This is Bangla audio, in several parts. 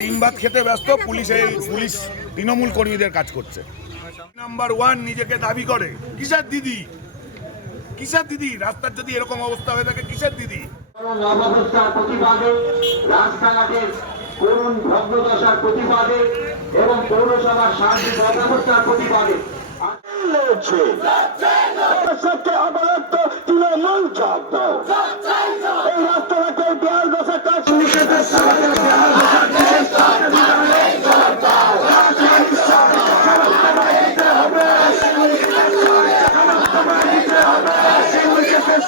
ডিম ভাত খেতে ব্যস্ত পুলিশের পুলিশ তৃণমূল কর্মীদের কাজ করছে। নাম্বার ওয়ান নিজেকে দাবি করে কিসের দিদি? কিসের দিদি? রাস্তার যদি এরকম অবস্থা হয়ে থাকে কিসের দিদি? প্রতিবাদে রাস্তাঘাটের করুণ ভগ্নদশার প্রতিবাদে এবং পৌরসভার শান্তি ব্যবস্থার প্রতিবাদে লড়ছে অবরক্ত তৃণমূল এই রাস্তাঘাটের দেয়াল দশা কাজ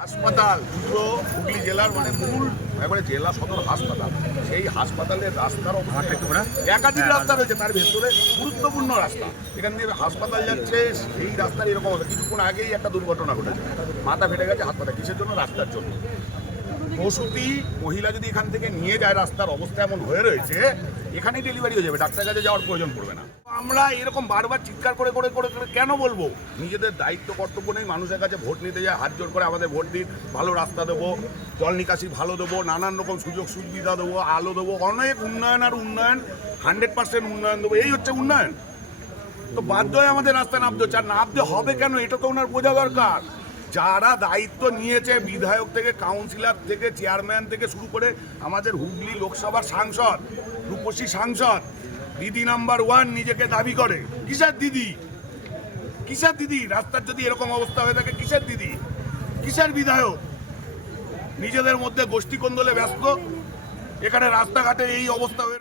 হাসপাতাল দুটো হুগলি জেলার মানে মূল একবারে জেলা সদর হাসপাতাল। সেই হাসপাতালের রাস্তার একাধিক রাস্তা রয়েছে তার ভেতরে গুরুত্বপূর্ণ রাস্তা। এখান দিয়ে হাসপাতাল যাচ্ছে সেই রাস্তার এরকম হবে কিছুক্ষণ আগেই একটা দুর্ঘটনা ঘটেছে। মাথা ফেটে গেছে হাসপাতাল কিসের জন্য? রাস্তার জন্য। প্রসূতি মহিলা যদি এখান থেকে নিয়ে যায় রাস্তার অবস্থা এমন হয়ে রয়েছে এখানেই ডেলিভারি হয়ে যাবে। ডাক্তার কাছে যাওয়ার প্রয়োজন পড়বে না। আমরা এরকম বারবার চিৎকার করে করে করে কেন বলব? নিজেদের দায়িত্ব, কর্তব্য নেই, মানুষের কাছে ভোট নিতে যায়, হাত জোর করে আমাদের ভোট দিন, ভালো রাস্তা দেবো, জল নিকাশি ভালো দেবো, নানান রকম সুযোগ সুবিধা দেবো, আলো দেবো, অনেক উন্নয়ন আর উন্নয়ন হান্ড্রেড পার্সেন্ট উন্নয়ন দেবো, এই হচ্ছে উন্নয়ন। তো বাধ্য হয়ে আমাদের রাস্তায় নামতে হচ্ছে, আর নামতে হবে কেন? এটা তো ওনার বোঝা দরকার। যারা দায়িত্ব নিয়েছে, বিধায়ক থেকে কাউন্সিলর থেকে চেয়ারম্যান থেকে শুরু করে আমাদের হুগলি লোকসভার সাংসদ, রূপসী সাংসদ দিদি নাম্বার ওয়ান নিজেকে দাবি করে। কিসের দিদি? কিসের দিদি? রাস্তার যদি এরকম অবস্থা হয়ে থাকে, কিসের দিদি? কিসের বিধায়ক? নিজেদের মধ্যে গোষ্ঠী কোন্দলে ব্যস্ত। এখানে রাস্তাঘাটে এই অবস্থা হয়ে